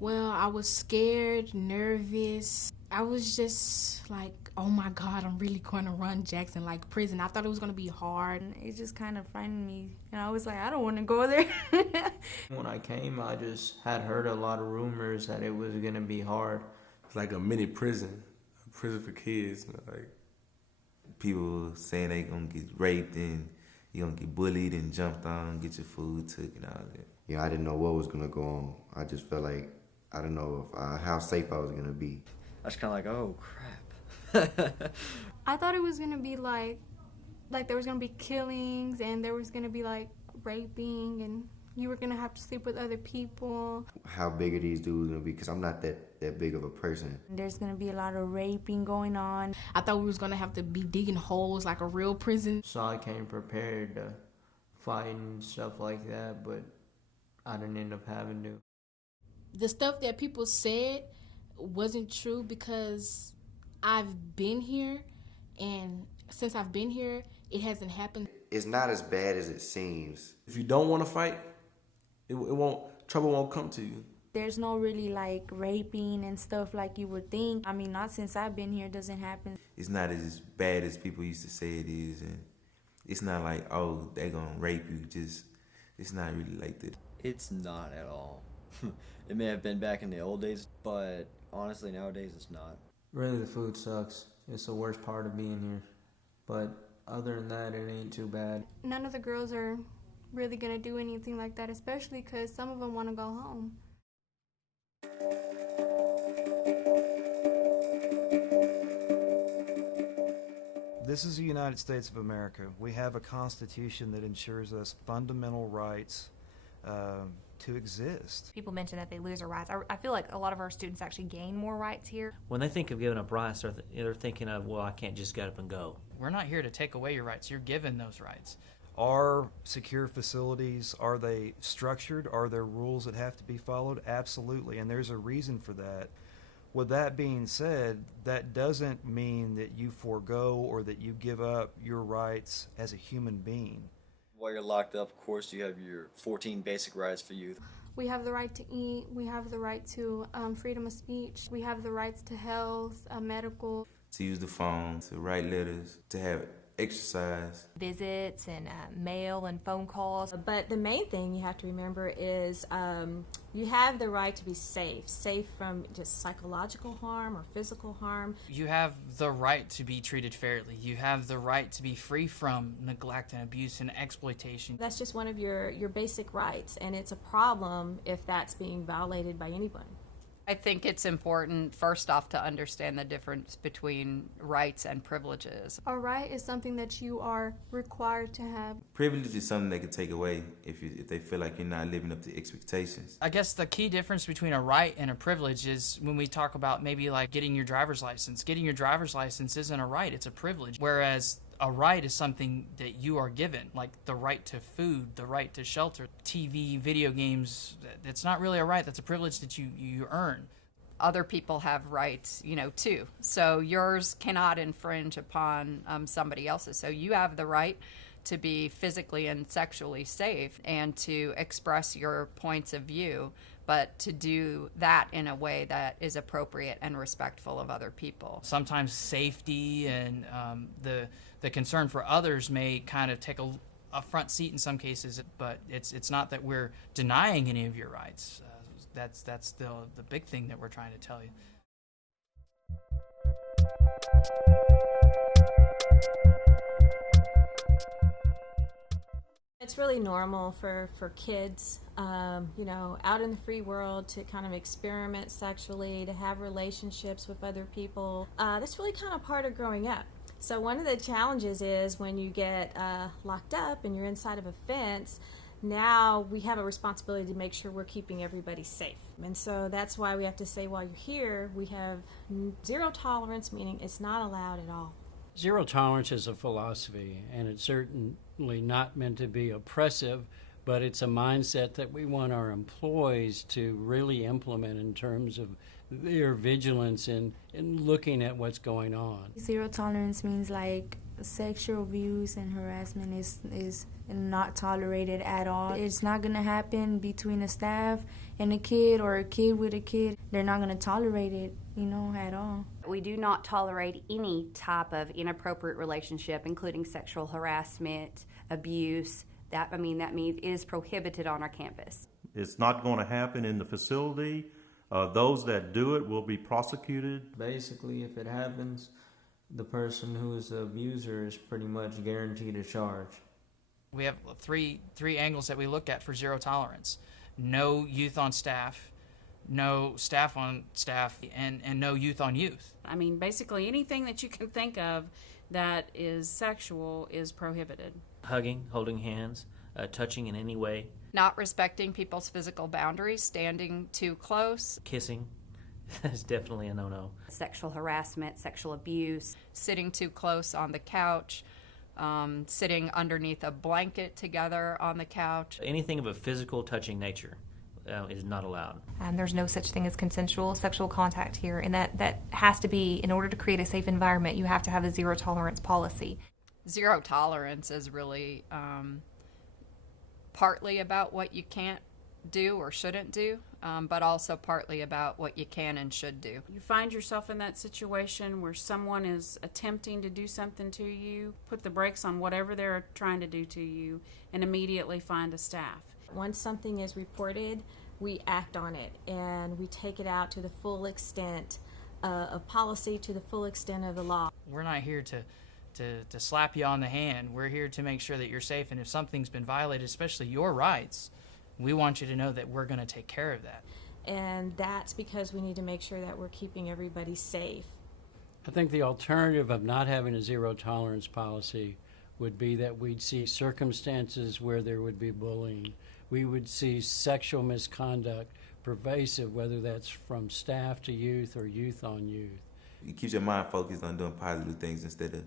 Well, I was scared, nervous. I was just like, oh my God, I'm really going to run Jackson like prison. I thought it was going to be hard. It just kind of frightened me. And I was like, I don't want to go there. When I came, I just had heard a lot of rumors that it was going to be hard. It's like a mini prison, a prison for kids. Like people saying they gonna get raped and you gonna get bullied and jumped on, get your food took and all that. Yeah, I didn't know what was gonna go on. I just felt like I didn't know if, how safe I was gonna be. I was kind of like, oh crap. I thought it was going to be like there was going to be killings and there was going to be like raping and you were going to have to sleep with other people. How big are these dudes gonna be? Because I'm not that big of a person. There's going to be a lot of raping going on. I thought we was going to have to be digging holes like a real prison. So I came prepared to fight and stuff like that, but I didn't end up having to. The stuff that people said wasn't true because I've been here, and since I've been here, it hasn't happened. It's not as bad as it seems. if you don't want to fight, trouble won't come to you. There's no really like raping and stuff like you would think. I mean, not since I've been here, it doesn't happen. It's not as bad as people used to say it is, and it's not like, oh, they're gonna rape you. It's not really like that. It's not at all. It may have been back in the old days, but honestly, nowadays it's not. Really, the food sucks. It's the worst part of being here. But other than that, it ain't too bad. None of the girls are really going to do anything like that, especially because some of them want to go home. This is the United States of America. We have a Constitution that ensures us fundamental rights to exist. People mention that they lose their rights. I feel like a lot of our students actually gain more rights here. When they think of giving up rights, they're thinking of, well, I can't just get up and go. We're not here to take away your rights. You're given those rights. Are secure facilities, are they structured? Are there rules that have to be followed? Absolutely, and there's a reason for that. With that being said, that doesn't mean that you forego or that you give up your rights as a human being. While you're locked up, of course, you have your 14 basic rights for youth. We have the right to eat. We have the right to freedom of speech. We have the rights to health, medical. To use the phone, to write letters, to have exercise. Visits and mail and phone calls. But the main thing you have to remember is you have the right to be safe from just psychological harm or physical harm. You have the right to be treated fairly. You have the right to be free from neglect and abuse and exploitation. That's just one of your basic rights, and it's a problem if that's being violated by anyone. I think it's important, first off, to understand the difference between rights and privileges. A right is something that you are required to have. Privilege is something they can take away if they feel like you're not living up to expectations. I guess the key difference between a right and a privilege is when we talk about maybe like getting your driver's license. Getting your driver's license isn't a right, it's a privilege. Whereas a right is something that you are given, like the right to food, the right to shelter, TV, video games. That's not really a right, that's a privilege that you earn. Other people have rights, too. So yours cannot infringe upon somebody else's. So you have the right to be physically and sexually safe and to express your points of view, but to do that in a way that is appropriate and respectful of other people. Sometimes safety and the concern for others may kind of take a front seat in some cases, but it's not that we're denying any of your rights. That's the big thing that we're trying to tell you. It's really normal for kids, out in the free world to kind of experiment sexually, to have relationships with other people. That's really kind of part of growing up. So one of the challenges is when you get locked up and you're inside of a fence, now we have a responsibility to make sure we're keeping everybody safe. And so that's why we have to say while you're here, we have zero tolerance, meaning it's not allowed at all. Zero tolerance is a philosophy, and it's certainly not meant to be oppressive, but it's a mindset that we want our employees to really implement in terms of their vigilance in looking at what's going on. Zero tolerance means like Sexual abuse and harassment is not tolerated at all. It's not going to happen between a staff and a kid or a kid with a kid. They're not going to tolerate it, at all. We do not tolerate any type of inappropriate relationship, including sexual harassment, abuse. That means it is prohibited on our campus. It's not going to happen in the facility. Those that do it will be prosecuted. Basically, if it happens, the person who is the abuser is pretty much guaranteed a charge. We have three angles that we look at for zero tolerance. No youth on staff, no staff on staff, and no youth on youth. I mean, basically anything that you can think of that is sexual is prohibited. Hugging, holding hands, touching in any way. Not respecting people's physical boundaries, standing too close. Kissing is definitely a no-no. Sexual harassment, sexual abuse. Sitting too close on the couch. Sitting underneath a blanket together on the couch. Anything of a physical touching nature is not allowed. There's no such thing as consensual sexual contact here, and that has to be, in order to create a safe environment, you have to have a zero tolerance policy. Zero tolerance is really partly about what you can't do or shouldn't do, but also partly about what you can and should do. You find yourself in that situation where someone is attempting to do something to you, put the brakes on whatever they're trying to do to you, and immediately find a staff. Once something is reported, we act on it, and we take it out to the full extent of policy, to the full extent of the law. We're not here to slap you on the hand. We're here to make sure that you're safe, and if something's been violated, especially your rights, we want you to know that we're going to take care of that. And that's because we need to make sure that we're keeping everybody safe. I think the alternative of not having a zero tolerance policy would be that we'd see circumstances where there would be bullying. We would see sexual misconduct pervasive, whether that's from staff to youth or youth on youth. It keeps your mind focused on doing positive things instead of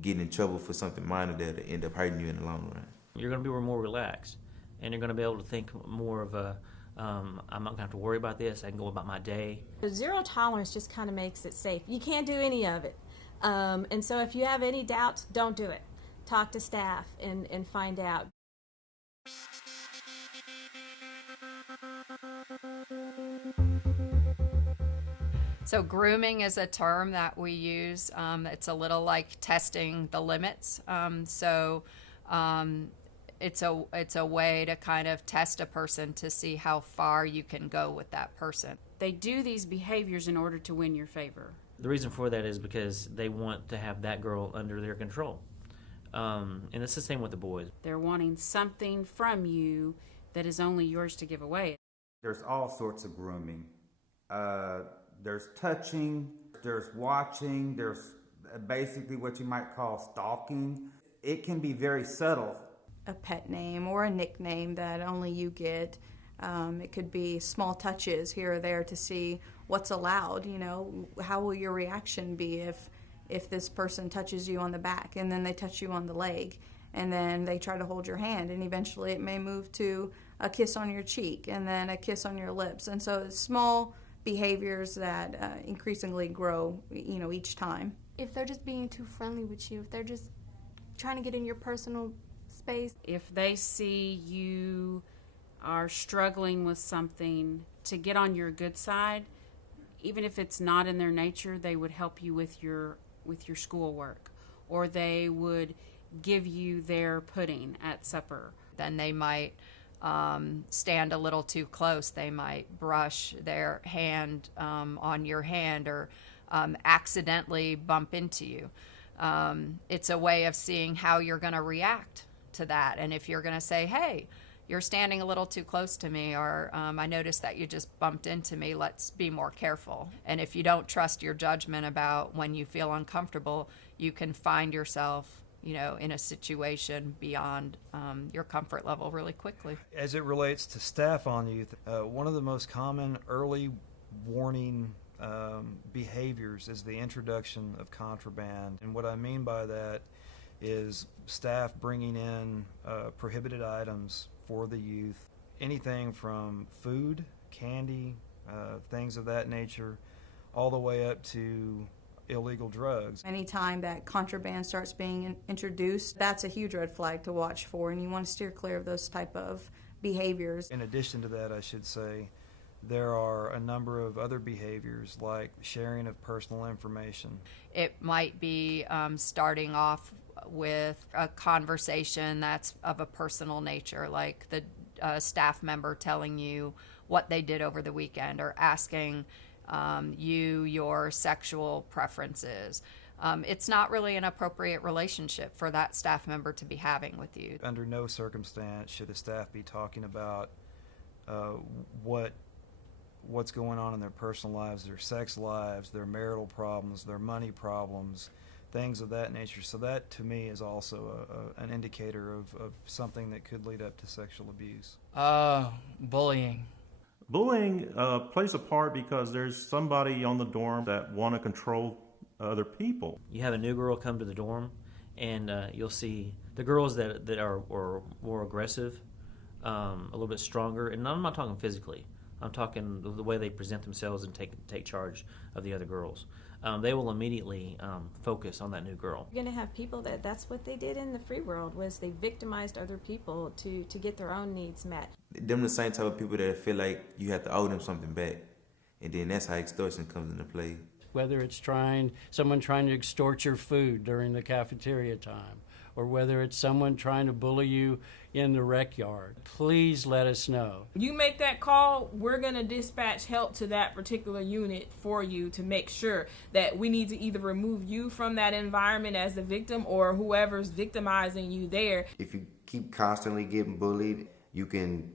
getting in trouble for something minor that'll end up hurting you in the long run. You're going to be more relaxed, and you're going to be able to think more of I'm not going to have to worry about this. I can go about my day. Zero tolerance just kind of makes it safe. You can't do any of it. And so if you have any doubts, don't do it. Talk to staff and find out. So grooming is a term that we use. It's a little like testing the limits. It's a way to kind of test a person to see how far you can go with that person. They do these behaviors in order to win your favor. The reason for that is because they want to have that girl under their control. And it's the same with the boys. They're wanting something from you that is only yours to give away. There's all sorts of grooming. There's touching, there's watching, there's basically what you might call stalking. It can be very subtle. A pet name or a nickname that only you get. It could be small touches here or there to see what's allowed. How will your reaction be if this person touches you on the back and then they touch you on the leg and then they try to hold your hand, and eventually it may move to a kiss on your cheek and then a kiss on your lips. And so it's small behaviors that increasingly grow, each time. If they're just being too friendly with you, if they're just trying to get in your personal space. If they see you are struggling with something, to get on your good side, even if it's not in their nature, they would help you with your schoolwork, or they would give you their pudding at supper. Then they might stand a little too close. They might brush their hand on your hand, or accidentally bump into you. It's a way of seeing how you're going to react to that. And if you're going to say, hey, you're standing a little too close to me, or I noticed that you just bumped into me, let's be more careful. And if you don't trust your judgment about when you feel uncomfortable, you can find yourself in a situation beyond your comfort level really quickly. As it relates to staff on youth, one of the most common early warning behaviors is the introduction of contraband. And what I mean by that is staff bringing in prohibited items for the youth, anything from food, candy, things of that nature, all the way up to illegal drugs. Anytime that contraband starts being introduced, that's a huge red flag to watch for, and you want to steer clear of those type of behaviors. In addition to that, I should say, there are a number of other behaviors like sharing of personal information. It might be starting off with a conversation that's of a personal nature, like the staff member telling you what they did over the weekend or asking you your sexual preferences. It's not really an appropriate relationship for that staff member to be having with you. Under no circumstance should a staff be talking about what's going on in their personal lives, their sex lives, their marital problems, their money problems, things of that nature. So that, to me, is also an indicator of something that could lead up to sexual abuse. Bullying. Bullying plays a part because there's somebody on the dorm that want to control other people. You have a new girl come to the dorm, and you'll see the girls that are more aggressive, a little bit stronger, and I'm not talking physically. I'm talking the way they present themselves and take charge of the other girls. They will immediately focus on that new girl. You're going to have people that's what they did in the free world, was they victimized other people to get their own needs met. Them the same type of people that feel like you have to owe them something back, and then that's how extortion comes into play. Whether it's someone trying to extort your food during the cafeteria time, or whether it's someone trying to bully you in the rec yard, please let us know. You make that call, we're going to dispatch help to that particular unit for you to make sure that we need to either remove you from that environment as the victim or whoever's victimizing you there. If you keep constantly getting bullied, you can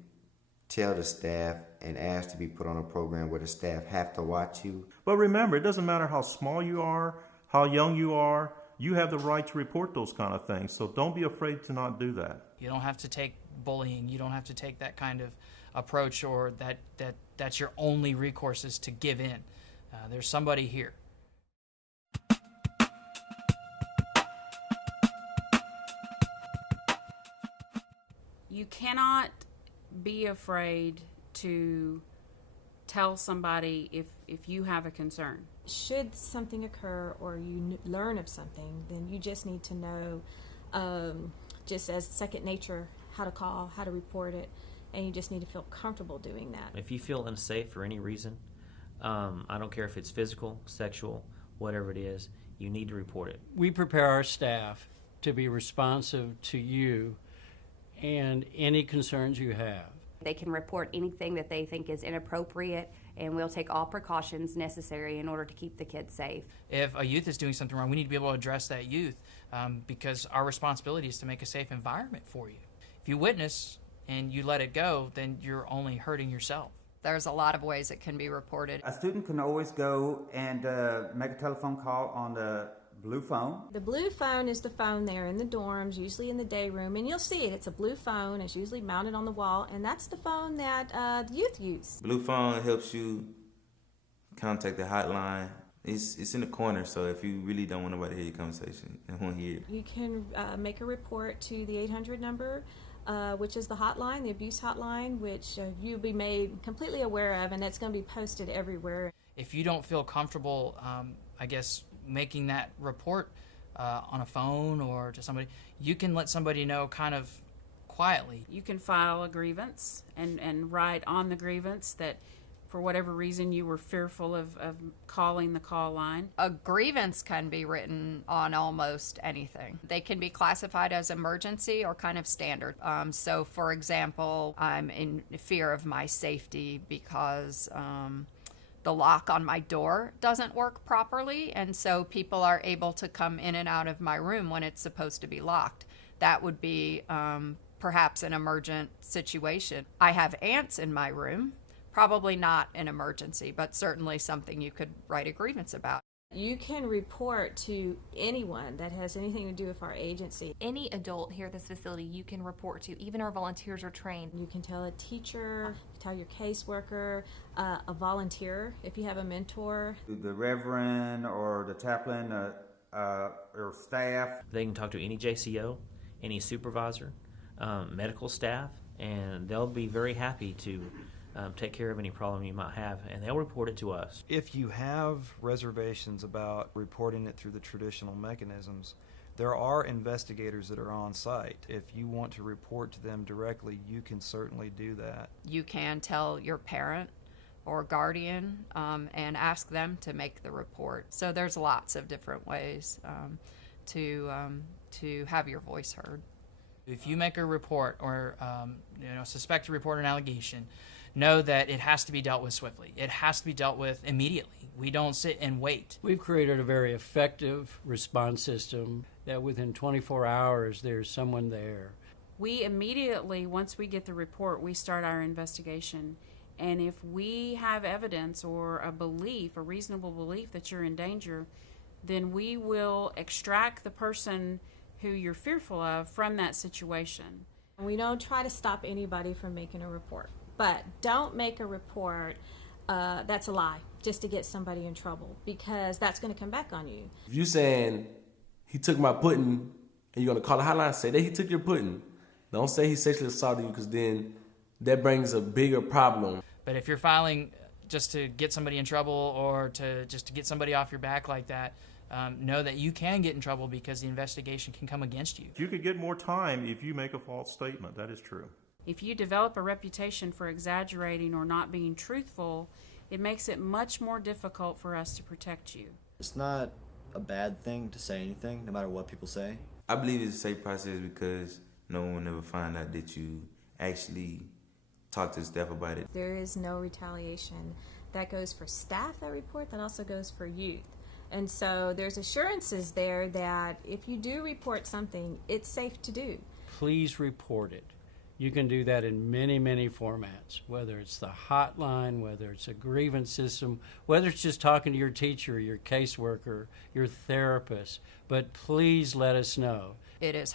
tell the staff and ask to be put on a program where the staff have to watch you. But remember, it doesn't matter how small you are, how young you are, you have the right to report those kind of things. So don't be afraid to not do that. You don't have to take bullying. You don't have to take that kind of approach, or that's your only recourse is to give in. There's somebody here. You cannot be afraid to tell somebody if you have a concern. Should something occur or you learn of something, then you just need to know, just as second nature, how to call, how to report it, and you just need to feel comfortable doing that. If you feel unsafe for any reason, I don't care if it's physical, sexual, whatever it is, you need to report it. We prepare our staff to be responsive to you and any concerns you have. They can report anything that they think is inappropriate, and we'll take all precautions necessary in order to keep the kids safe. If a youth is doing something wrong, we need to be able to address that youth because our responsibility is to make a safe environment for you. If you witness and you let it go, then you're only hurting yourself. There's a lot of ways it can be reported. A student can always go and make a telephone call on the blue phone. The blue phone is the phone there in the dorms, usually in the day room, and you'll see it. It's a blue phone. It's usually mounted on the wall, and that's the phone that the youth use. Blue phone helps you contact the hotline. It's in the corner, so if you really don't want nobody to hear your conversation and want to hear it. You can make a report to the 800 number, which is the hotline, the abuse hotline, which you'll be made completely aware of, and it's going to be posted everywhere. If you don't feel comfortable, I guess, making that report on a phone or to somebody, you can let somebody know kind of quietly. You can file a grievance and write on the grievance that for whatever reason you were fearful of calling the call line. A grievance can be written on almost anything. They can be classified as emergency or kind of standard. So, for example, I'm in fear of my safety because the lock on my door doesn't work properly, and so people are able to come in and out of my room when it's supposed to be locked. That would be perhaps an emergent situation. I have ants in my room. Probably not an emergency, but certainly something you could write a grievance about. You can report to anyone that has anything to do with our agency. Any adult here at this facility you can report to. Even our volunteers are trained. You can tell a teacher, tell your caseworker, a volunteer if you have a mentor. The reverend or the chaplain or staff. They can talk to any JCO, any supervisor, medical staff, and they'll be very happy to take care of any problem you might have, and they'll report it to us. If you have reservations about reporting it through the traditional mechanisms, there are investigators that are on site. If you want to report to them directly, you can certainly do that. You can tell your parent or guardian and ask them to make the report. So there's lots of different ways to have your voice heard. If you make a report or suspect a report or an allegation, know that it has to be dealt with swiftly. It has to be dealt with immediately. We don't sit and wait. We've created a very effective response system that within 24 hours there's someone there. We immediately, once we get the report, we start our investigation. And if we have evidence or a belief, a reasonable belief that you're in danger, then we will extract the person who you're fearful of from that situation. We don't try to stop anybody from making a report, but don't make a report that's a lie just to get somebody in trouble, because that's going to come back on you. If you saying he took my pudding and you're going to call the hotline, say that he took your pudding. Don't say he sexually assaulted you, because then that brings a bigger problem. But if you're filing just to get somebody in trouble or just to get somebody off your back like that, know that you can get in trouble because the investigation can come against you. You could get more time if you make a false statement. That is true. If you develop a reputation for exaggerating or not being truthful, it makes it much more difficult for us to protect you. It's not a bad thing to say anything, no matter what people say. I believe it's a safe process because no one will ever find out that you actually talk to the staff about it. There is no retaliation. That goes for staff that report, that also goes for youth. And so there's assurances there that if you do report something, it's safe to do. Please report it. You can do that in many, many formats, whether it's the hotline, whether it's a grievance system, whether it's just talking to your teacher, your caseworker, your therapist. But please let us know. It is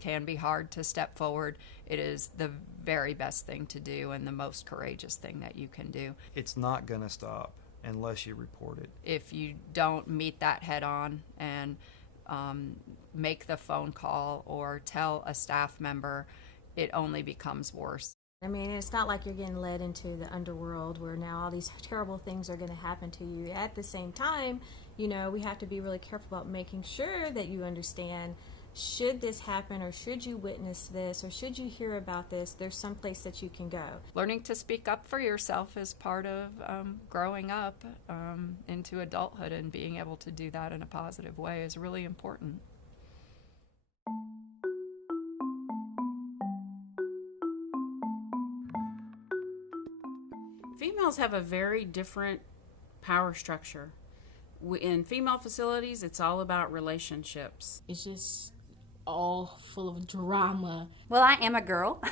can be hard to step forward. It is the very best thing to do and the most courageous thing that you can do. It's not going to stop unless you report it. If you don't meet that head on and make the phone call or tell a staff member, it only becomes worse. I mean, it's not like you're getting led into the underworld where now all these terrible things are going to happen to you. At the same time, we have to be really careful about making sure that you understand, should this happen, or should you witness this, or should you hear about this, there's some place that you can go. Learning to speak up for yourself is part of growing up into adulthood, and being able to do that in a positive way is really important. Females have a very different power structure. In female facilities, it's all about relationships. It's just all full of drama. Well, I am a girl,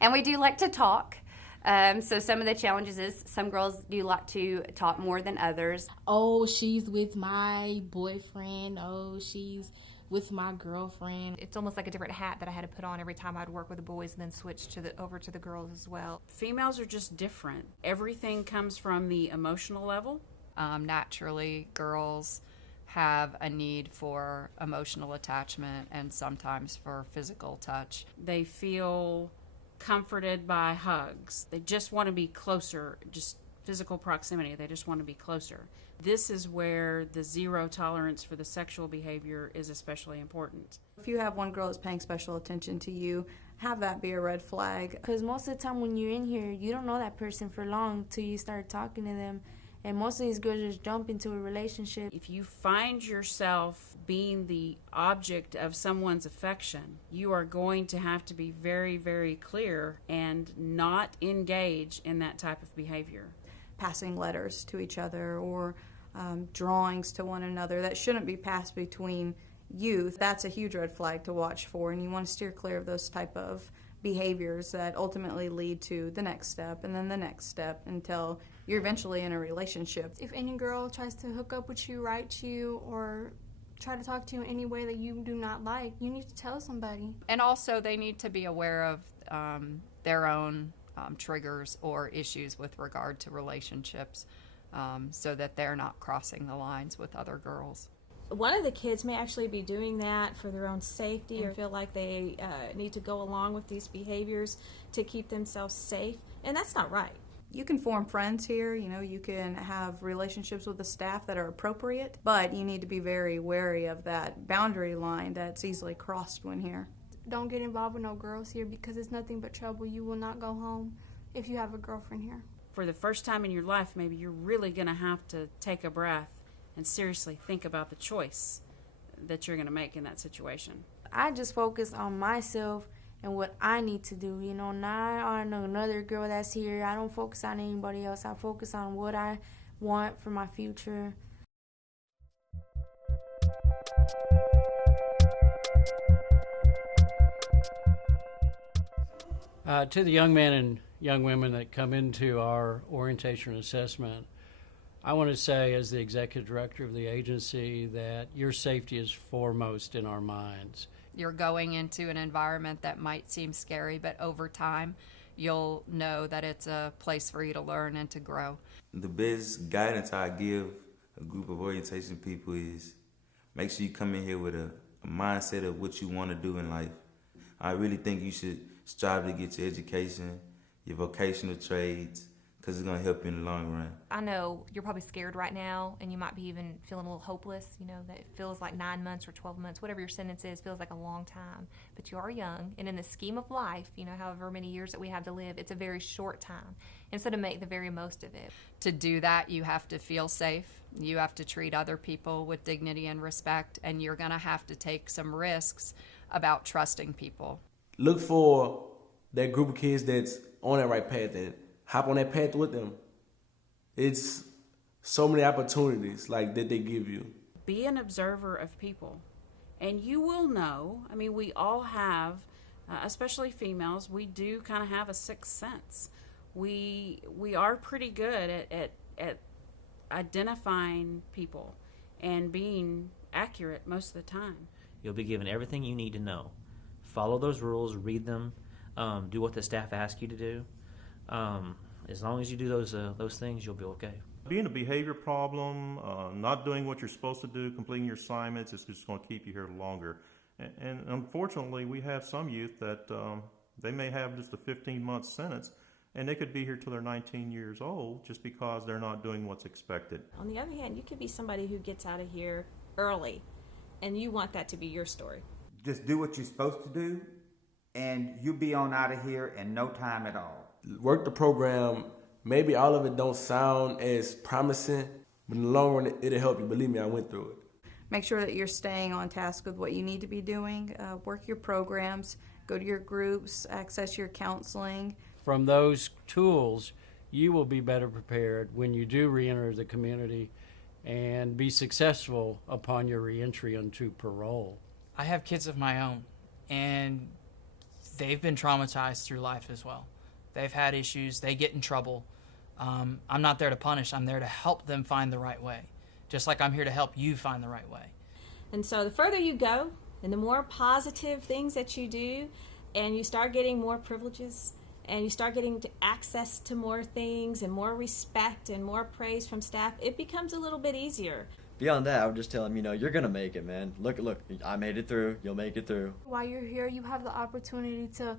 and we do like to talk. So some of the challenges is some girls do like to talk more than others. Oh, she's with my boyfriend. Oh, she's with my girlfriend. It's almost like a different hat that I had to put on every time I'd work with the boys and then switch over to the girls as well. Females are just different. Everything comes from the emotional level. Naturally, girls have a need for emotional attachment and sometimes for physical touch. They feel comforted by hugs. They just want to be closer, just physical proximity. They just want to be closer. This is where the zero tolerance for the sexual behavior is especially important. If you have one girl that's paying special attention to you, have that be a red flag. Because most of the time when you're in here, you don't know that person for long till you start talking to them. And most of these girls just jump into a relationship. If you find yourself being the object of someone's affection, you are going to have to be very, very clear and not engage in that type of behavior. Passing letters to each other or drawings to one another that shouldn't be passed between youth, that's a huge red flag to watch for, and you want to steer clear of those type of behaviors that ultimately lead to the next step and then the next step until you're eventually in a relationship. If any girl tries to hook up with you, write you, or try to talk to you in any way that you do not like, you need to tell somebody. And also they need to be aware of their own triggers or issues with regard to relationships so that they're not crossing the lines with other girls. One of the kids may actually be doing that for their own safety or feel like they need to go along with these behaviors to keep themselves safe, and that's not right. You can form friends here, you can have relationships with the staff that are appropriate, but you need to be very wary of that boundary line that's easily crossed when here. Don't get involved with no girls here because it's nothing but trouble. You will not go home if you have a girlfriend here. For the first time in your life, maybe you're really going to have to take a breath and seriously think about the choice that you're going to make in that situation. I just focus on myself and what I need to do, not on another girl that's here. I don't focus on anybody else. I focus on what I want for my future. To the young men and young women that come into our orientation and assessment, I want to say, as the executive director of the agency, that your safety is foremost in our minds. You're going into an environment that might seem scary, but over time, you'll know that it's a place for you to learn and to grow. The best guidance I give a group of orientation people is make sure you come in here with a mindset of what you want to do in life. I really think you should strive to get your education, your vocational trades, because it's going to help you in the long run. I know you're probably scared right now, and you might be even feeling a little hopeless, that it feels like 9 months or 12 months, whatever your sentence is, feels like a long time. But you are young, and in the scheme of life, however many years that we have to live, it's a very short time. And so to make the very most of it. To do that, you have to feel safe. You have to treat other people with dignity and respect, and you're going to have to take some risks about trusting people. Look for that group of kids that's on that right path and hop on that path with them. It's so many opportunities that they give you. Be an observer of people, and you will know. We all have, especially females, we do kind of have a sixth sense. We are pretty good at identifying people and being accurate most of the time. You'll be given everything you need to know. Follow those rules, read them, do what the staff asks you to do. As long as you do those things, you'll be okay. Being a behavior problem, not doing what you're supposed to do, completing your assignments, is just going to keep you here longer. And unfortunately, we have some youth that they may have just a 15-month sentence, and they could be here till they're 19 years old just because they're not doing what's expected. On the other hand, you could be somebody who gets out of here early, and you want that to be your story. Just do what you're supposed to do, and you'll be on out of here in no time at all. Work the program. Maybe all of it don't sound as promising, but in the long run, it'll help you. Believe me, I went through it. Make sure that you're staying on task with what you need to be doing. Work your programs, go to your groups, access your counseling. From those tools, you will be better prepared when you do reenter the community and be successful upon your reentry into parole. I have kids of my own, and they've been traumatized through life as well. They've had issues. They get in trouble. I'm not there to punish. I'm there to help them find the right way, just like I'm here to help you find the right way. And so the further you go and the more positive things that you do, and you start getting more privileges, and you start getting access to more things and more respect and more praise from staff, it becomes a little bit easier. Beyond that, I would just tell them, you're going to make it, man. Look, I made it through. You'll make it through. While you're here, you have the opportunity to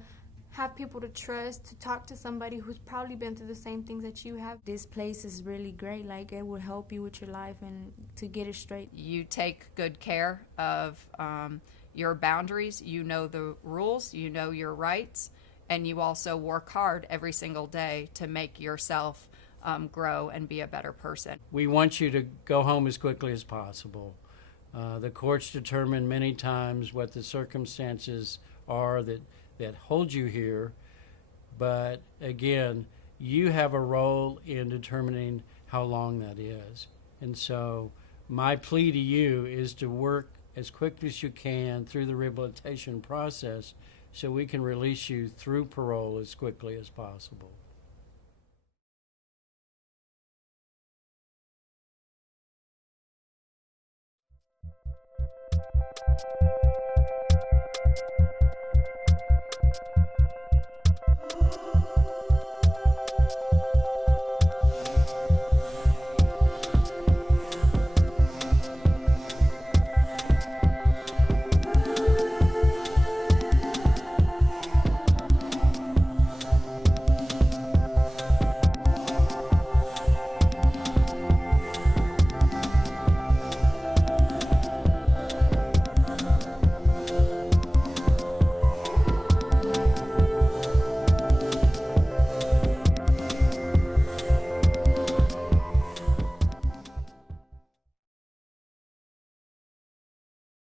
have people to trust, to talk to somebody who's probably been through the same things that you have. This place is really great. It will help you with your life and to get it straight. You take good care of your boundaries. You know the rules. You know your rights. And you also work hard every single day to make yourself grow and be a better person. We want you to go home as quickly as possible. The courts determine many times what the circumstances are that hold you here, but again, you have a role in determining how long that is. And so my plea to you is to work as quickly as you can through the rehabilitation process so we can release you through parole as quickly as possible.